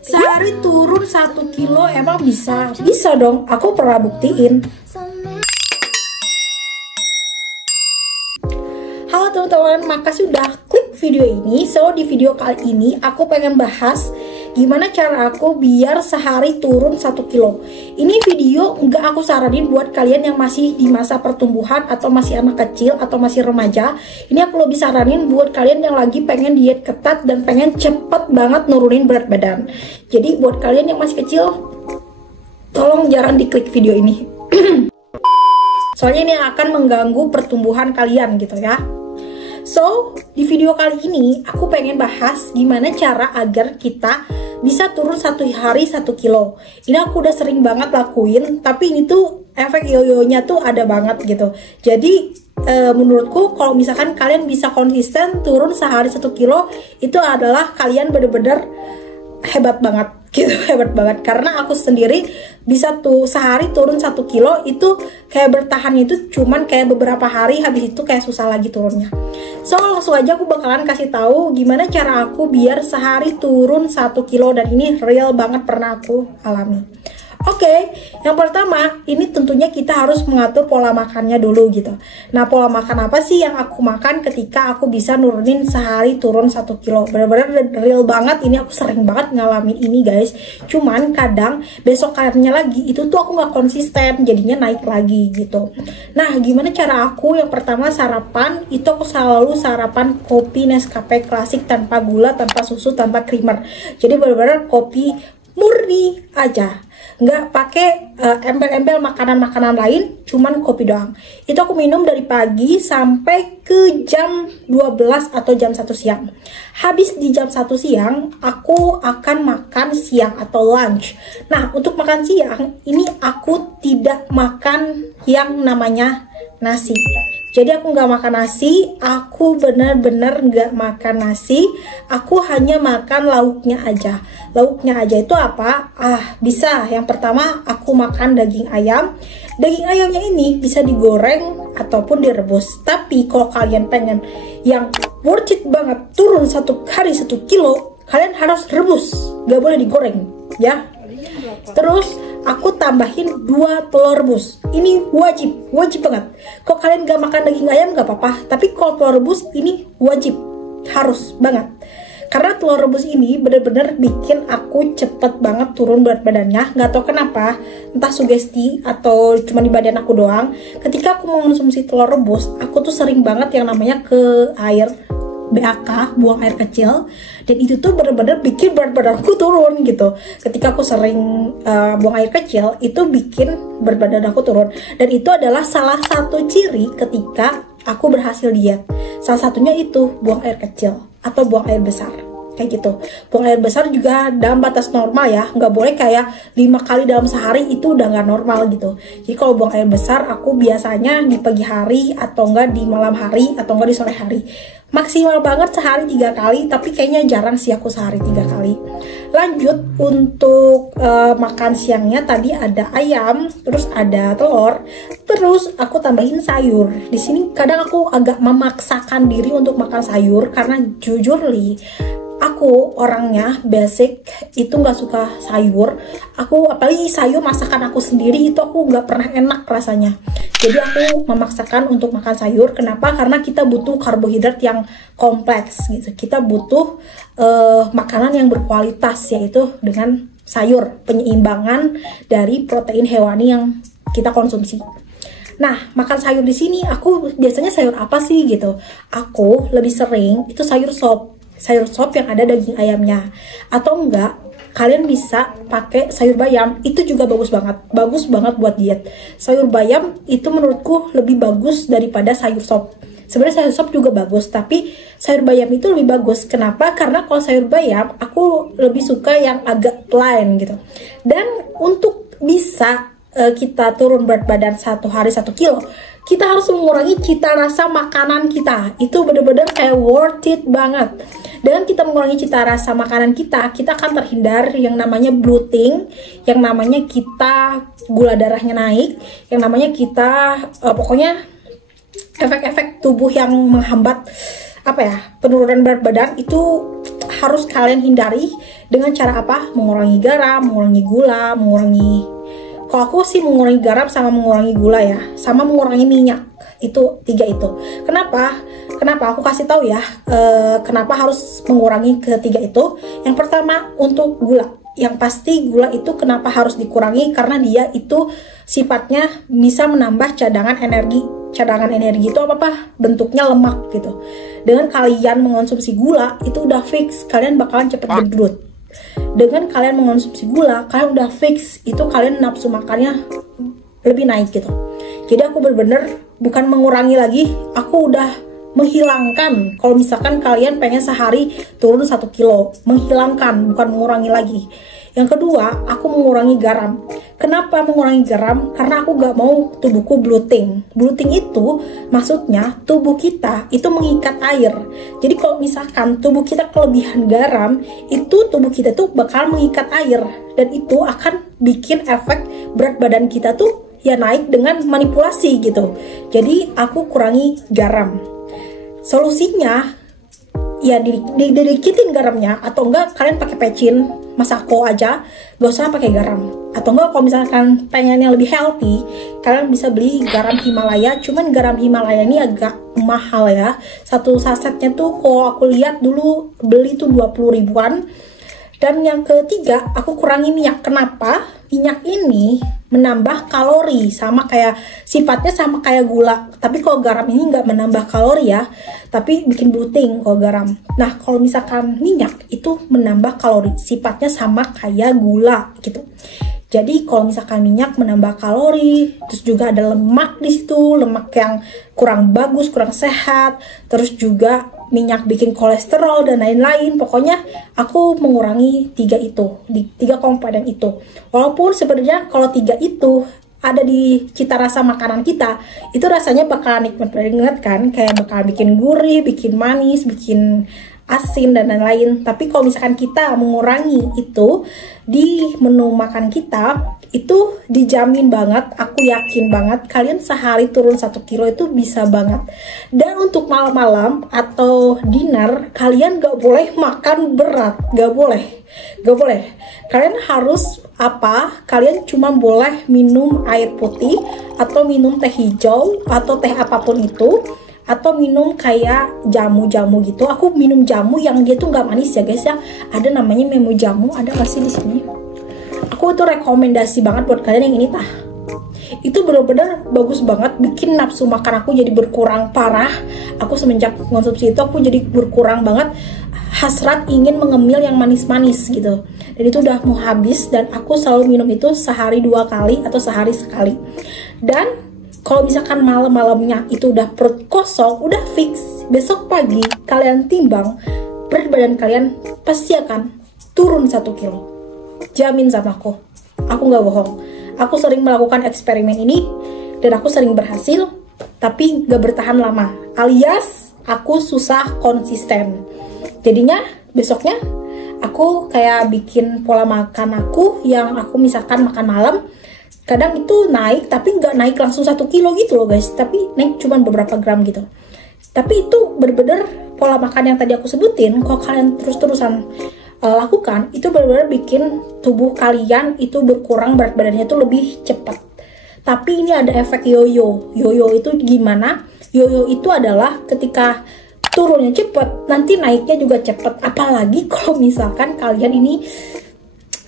Sehari turun 1 kilo emang bisa? Bisa dong, aku pernah buktiin. Halo teman-teman, makasih udah klik video ini. So, di video kali ini aku pengen bahas gimana cara aku biar sehari turun 1 kilo. Ini video nggak aku saranin buat kalian yang masih di masa pertumbuhan atau masih anak kecil atau masih remaja. Ini aku lebih saranin buat kalian yang lagi pengen diet ketat dan pengen cepet banget nurunin berat badan. Jadi buat kalian yang masih kecil, tolong jangan diklik video ini. Soalnya ini akan mengganggu pertumbuhan kalian gitu ya. So, di video kali ini aku pengen bahas gimana cara agar kita bisa turun 1 hari 1 kilo. Ini aku udah sering banget lakuin, tapi ini tuh efek yoyonya tuh ada banget gitu. Jadi menurutku kalau misalkan kalian bisa konsisten turun sehari 1 kilo, itu adalah kalian bener-bener hebat banget gitu, hebat banget. Karena aku sendiri bisa tuh sehari turun 1 kilo, itu kayak bertahannya itu cuman kayak beberapa hari, habis itu kayak susah lagi turunnya. So, langsung aja aku bakalan kasih tahu gimana cara aku biar sehari turun 1 kilo, dan ini real banget pernah aku alami. Oke, yang pertama, ini tentunya kita harus mengatur pola makannya dulu gitu. Nah, pola makan apa sih yang aku makan ketika aku bisa nurunin sehari turun 1 kilo? Bener-bener real banget, ini aku sering banget ngalamin ini guys. Cuman kadang besokannya lagi, itu tuh aku nggak konsisten, jadinya naik lagi gitu. Nah, gimana cara aku? Yang pertama sarapan, itu aku selalu sarapan kopi Nescafe klasik tanpa gula, tanpa susu, tanpa creamer. Jadi bener-bener kopi murni aja, nggak pakai embel-embel makanan-makanan lain, cuman kopi doang. Itu aku minum dari pagi sampai ke jam 12 atau jam 1 siang. Habis di jam 1 siang aku akan makan siang atau lunch. Nah, untuk makan siang ini aku tidak makan yang namanya nasi. Jadi aku nggak makan nasi, aku bener-bener nggak makan nasi, aku hanya makan lauknya aja. Lauknya aja itu apa? Bisa. Yang pertama aku makan daging ayam. Daging ayamnya ini bisa digoreng ataupun direbus. Tapi kalau kalian pengen yang worth it banget turun 1 hari 1 kilo, kalian harus rebus, nggak boleh digoreng ya. Terus aku tambahin 2 telur rebus. Ini wajib banget. Kalau kalian gak makan daging ayam gak apa-apa, tapi kalau telur rebus ini wajib, harus banget. Karena telur rebus ini bener-bener bikin aku cepet banget turun berat badannya. Gak tau kenapa, entah sugesti atau cuma di badan aku doang. Ketika aku mengonsumsi telur rebus, aku tuh sering banget yang namanya ke air BAK, buang air kecil, dan itu tuh bener-bener bikin berat badanku turun gitu. Ketika aku sering buang air kecil, itu bikin berat badan aku turun, dan itu adalah salah satu ciri ketika aku berhasil diet. Salah satunya itu buang air kecil atau buang air besar, kayak gitu. Buang air besar juga dalam batas normal ya, nggak boleh kayak 5 kali dalam sehari, itu udah nggak normal gitu. Jadi kalau buang air besar aku biasanya di pagi hari, atau enggak di malam hari, atau enggak di sore hari. Maksimal banget sehari 3 kali, tapi kayaknya jarang sih aku sehari 3 kali. Lanjut untuk makan siangnya, tadi ada ayam, terus ada telur, terus aku tambahin sayur. Di sini kadang aku agak memaksakan diri untuk makan sayur karena jujur li, aku orangnya basic itu nggak suka sayur. Aku apalagi sayur masakan aku sendiri itu aku nggak pernah enak rasanya. Jadi aku memaksakan untuk makan sayur. Kenapa? Karena kita butuh karbohidrat yang kompleks gitu. Kita butuh makanan yang berkualitas, yaitu dengan sayur, penyeimbangan dari protein hewani yang kita konsumsi. Nah, makan sayur di sini aku biasanya sayur apa sih gitu? Aku lebih sering itu sayur sop yang ada daging ayamnya, atau enggak kalian bisa pakai sayur bayam. Itu juga bagus banget buat diet. Sayur bayam itu menurutku lebih bagus daripada sayur sop. Sebenarnya sayur sop juga bagus, tapi sayur bayam itu lebih bagus. Kenapa? Karena kalau sayur bayam aku lebih suka yang agak plain gitu. Dan untuk bisa kita turun berat badan 1 hari 1 kilo, kita harus mengurangi cita rasa makanan kita. Itu bener-bener kayak worth it banget. Dengan kita mengurangi cita rasa makanan kita akan terhindar yang namanya bloating, yang namanya kita gula darahnya naik, yang namanya kita pokoknya efek-efek tubuh yang menghambat penurunan berat badan itu harus kalian hindari dengan cara apa? Mengurangi garam, mengurangi gula, kalau aku sih mengurangi garam sama mengurangi gula ya, sama mengurangi minyak. Itu 3 itu. Kenapa aku kasih tahu ya, kenapa harus mengurangi ketiga itu. Yang pertama untuk gula. Yang pasti gula itu kenapa harus dikurangi, karena dia itu sifatnya bisa menambah cadangan energi. Cadangan energi itu apa? Bentuknya lemak gitu. Dengan kalian mengonsumsi gula, itu udah fix kalian bakalan cepet gendut. Dengan kalian mengonsumsi gula, kalian udah fix itu kalian nafsu makannya lebih naik gitu. Jadi aku bener-bener bukan mengurangi lagi, aku udah menghilangkan. Kalau misalkan kalian pengen sehari turun 1 kilo, menghilangkan, bukan mengurangi lagi. Yang kedua, aku mengurangi garam. Kenapa mengurangi garam? Karena aku gak mau tubuhku bloating. Bloating itu maksudnya tubuh kita itu mengikat air. Jadi kalau misalkan tubuh kita kelebihan garam, itu tubuh kita tuh bakal mengikat air. Dan itu akan bikin efek berat badan kita tuh ya naik dengan manipulasi gitu. Jadi aku kurangi garam. Solusinya ya didikitin garamnya, atau enggak kalian pakai pecin masako aja, gak usah pakai garam. Atau enggak kalau misalkan pengen yang lebih healthy, kalian bisa beli garam Himalaya. Cuman garam Himalaya ini agak mahal ya. Satu sasetnya tuh kalau aku lihat dulu beli tuh 20 ribuan. Dan yang ketiga, aku kurangi minyak. Kenapa? Minyak ini menambah kalori, sama kayak sifatnya sama kayak gula. Tapi kalau garam ini nggak menambah kalori ya, tapi bikin bloating kalau garam. Nah, kalau misalkan minyak itu menambah kalori, sifatnya sama kayak gula gitu. Jadi kalau misalkan minyak menambah kalori, terus juga ada lemak di situ, lemak yang kurang bagus, kurang sehat, terus juga minyak bikin kolesterol dan lain-lain. Pokoknya aku mengurangi 3 itu, di 3 komponen itu. Walaupun sebenarnya kalau 3 itu ada di cita rasa makanan kita, itu rasanya bakal nikmat banget kan, kayak bakal bikin gurih, bikin manis, bikin asin dan lain-lain. Tapi kalau misalkan kita mengurangi itu di menu makan kita, itu dijamin banget, aku yakin banget kalian sehari turun 1 kilo itu bisa banget. Dan untuk malam-malam atau dinner, kalian gak boleh makan berat, gak boleh. Kalian harus kalian cuma boleh minum air putih, atau minum teh hijau, atau teh apapun itu, atau minum kayak jamu-jamu gitu. Aku minum jamu yang dia tuh nggak manis ya guys ya. Ada namanya memo jamu, ada nggak sih di sini? Aku itu rekomendasi banget buat kalian yang ini tah. Itu bener-bener bagus banget, bikin nafsu makan aku jadi berkurang parah. Aku semenjak konsumsi itu aku jadi berkurang banget hasrat ingin mengemil yang manis-manis gitu. Dan itu udah mau habis, dan aku selalu minum itu sehari 2 kali atau sehari sekali. Dan kalau misalkan malam-malamnya itu udah perut kosong, udah fix, besok pagi kalian timbang, berat badan kalian pasti akan turun 1 kilo. Jamin sama aku nggak bohong. Aku sering melakukan eksperimen ini, dan aku sering berhasil, tapi nggak bertahan lama. Alias, aku susah konsisten. Jadinya besoknya, aku kayak bikin pola makan aku, yang aku misalkan makan malam, kadang itu naik, tapi nggak naik langsung 1 kilo gitu loh guys, tapi naik cuman beberapa gram gitu. Tapi itu bener-bener pola makan yang tadi aku sebutin, kalau kalian terus-terusan lakukan, itu bener-bener bikin tubuh kalian itu berkurang berat badannya itu lebih cepat. Tapi ini ada efek yoyo. Yoyo itu gimana? Yoyo itu adalah ketika turunnya cepat, nanti naiknya juga cepat. Apalagi kalau misalkan kalian ini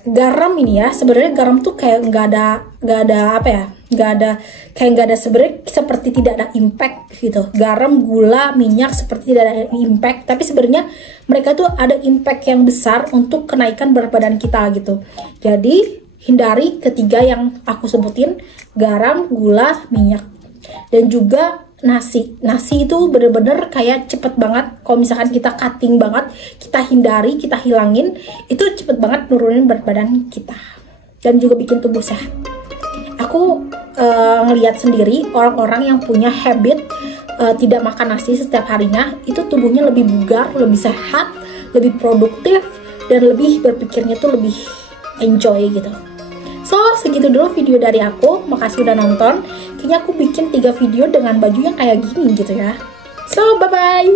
garam ini ya, sebenarnya garam tuh kayak nggak ada sebenarnya seperti tidak ada impact gitu. Garam, gula, minyak seperti tidak ada impact, tapi sebenarnya mereka tuh ada impact yang besar untuk kenaikan berat badan kita gitu. Jadi hindari ketiga yang aku sebutin, garam, gula, minyak, dan juga nasi itu bener-bener kayak cepet banget. Kalau misalkan kita cutting banget, kita hindari, kita hilangin, itu cepet banget nurunin berat badan kita, dan juga bikin tubuh sehat. Aku ngelihat sendiri orang-orang yang punya habit tidak makan nasi setiap harinya, itu tubuhnya lebih bugar, lebih sehat, lebih produktif, dan lebih berpikirnya tuh lebih enjoy gitu. So, segitu dulu video dari aku. Makasih udah nonton. Kayaknya aku bikin 3 video dengan baju yang kayak gini gitu ya. So, bye-bye.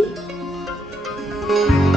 ya.